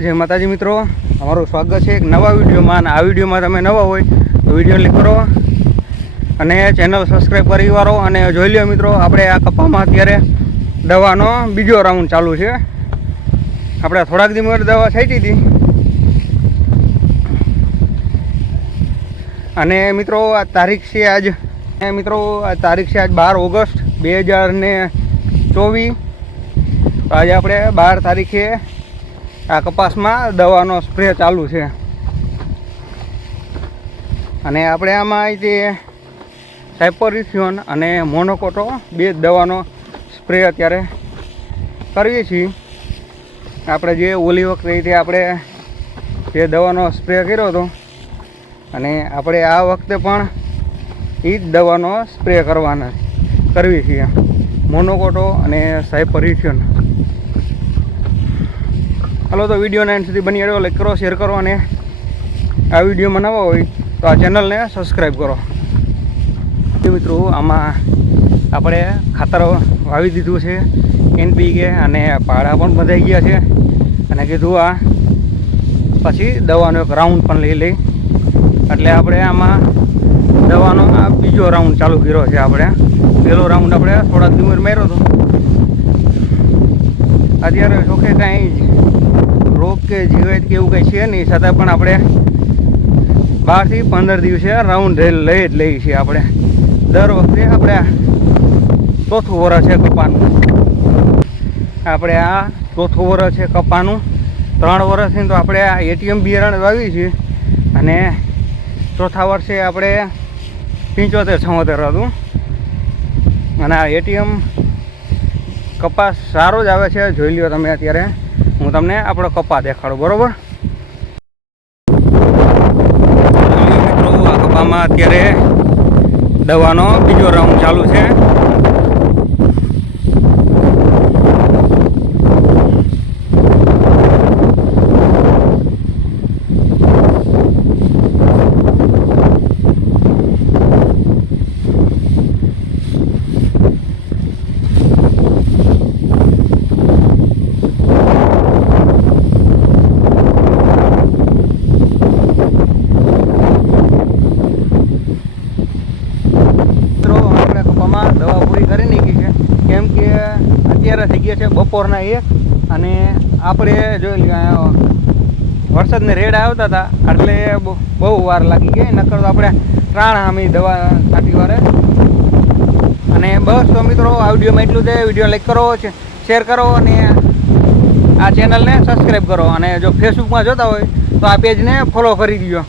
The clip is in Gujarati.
જય માતાજી મિત્રો. અમારું સ્વાગત છે એક નવા વિડીયોમાં અને આ વિડીયોમાં તમે નવા હોય તો વીડિયો ક્લિક કરો અને ચેનલ સબસ્ક્રાઈબ કરી વારો અને જોઈ લો મિત્રો, આપણે આ કપામાં અત્યારે દવાનો બીજો રાઉન્ડ ચાલુ છે. આપણે થોડાક દિવસ દવા છાંટી હતી. અને મિત્રો, આ તારીખ છે આજ મિત્રો, આ તારીખ છે આજ બાર ઓગસ્ટ બે હજાર ને ચોવીસ. આજે આપણે બાર તારીખે આ કપાસમાં દવાનો સ્પ્રે ચાલુ છે. અને આપણે આમાં જે સાયપરિથિયોન અને મોનોકોટો બે જ દવાનો સ્પ્રે અત્યારે કરીએ છીએ. આપણે જે ઓલી વખતે રીતે આપણે જે દવાનો સ્પ્રે કર્યો હતો, અને આપણે આ વખતે પણ એ જ દવાનો સ્પ્રે કરવાના કરવી છીએ. મોનોકોટો અને સાયપરિથિયોન. હાલો તો વિડીયોના એન્ડ સુધી બની રહ્યો લાઈક કરો શેર કરો અને આ વિડીયોમાં નવા હોય તો આ ચેનલને સબસ્ક્રાઈબ કરો. મિત્રો, આમાં આપણે ખાતર વાવી દીધું છે એનપીકે અને પાડા પણ બંધાઈ ગયા છે. અને કીધું આ પછી દવાનો એક રાઉન્ડ પણ લઈ લઈ. એટલે આપણે આમાં દવાનો આ બીજો રાઉન્ડ ચાલુ કર્યો છે આપણે. પહેલો રાઉન્ડ આપણે થોડાક દિવસ માર્યો હતો. અત્યારે જોકે કાંઈ રોગ કે જીવાત કે એવું કંઈ છે નહીં. છતાં પણ આપણે બારથી પંદર દિવસે રાઉન્ડ લઈ જ લઈએ છીએ આપણે. દર વખતે આપણે ચોથું વરસ છે કપાનું. આપણે આ ચોથું વરસ છે કપાનું. ત્રણ વર્ષથી તો આપણે આ એટીએમ બિયારણ વાવી છીએ. અને ચોથા વર્ષે આપણે પંચોતેર, છોતેર હતું. અને આ એટીએમ કપાસ સારો જ આવે છે. જોઈ લ્યો તમે અત્યારે. હું તમને આપણો કપા દેખાડું, બરોબર? મિત્રો, આ કપામાં અત્યારે દવાનો બીજો રાઉન્ડ ચાલુ છે મિત્રો આપણે કપામાં દવા પૂરી કરી નાખી છે કેમ કે અત્યારે થઈ ગયા છે બપોરના એક અને આપણે જોઈ વરસાદને રેડ આવતા હતા, એટલે બહુ- વાર લાગી ગઈ નકર તો આપણે પ્રાણ આમી દવા છાંટી વારે. અને બસ તો મિત્રો આ વિડીયોમાં એટલું છે વીડિયો લાઈક કરો શેર કરો અને આ ચેનલને સબસ્ક્રાઈબ કરો. અને જો ફેસબુકમાં જોતા હોય, તો આ પેજને ફોલો કરી દો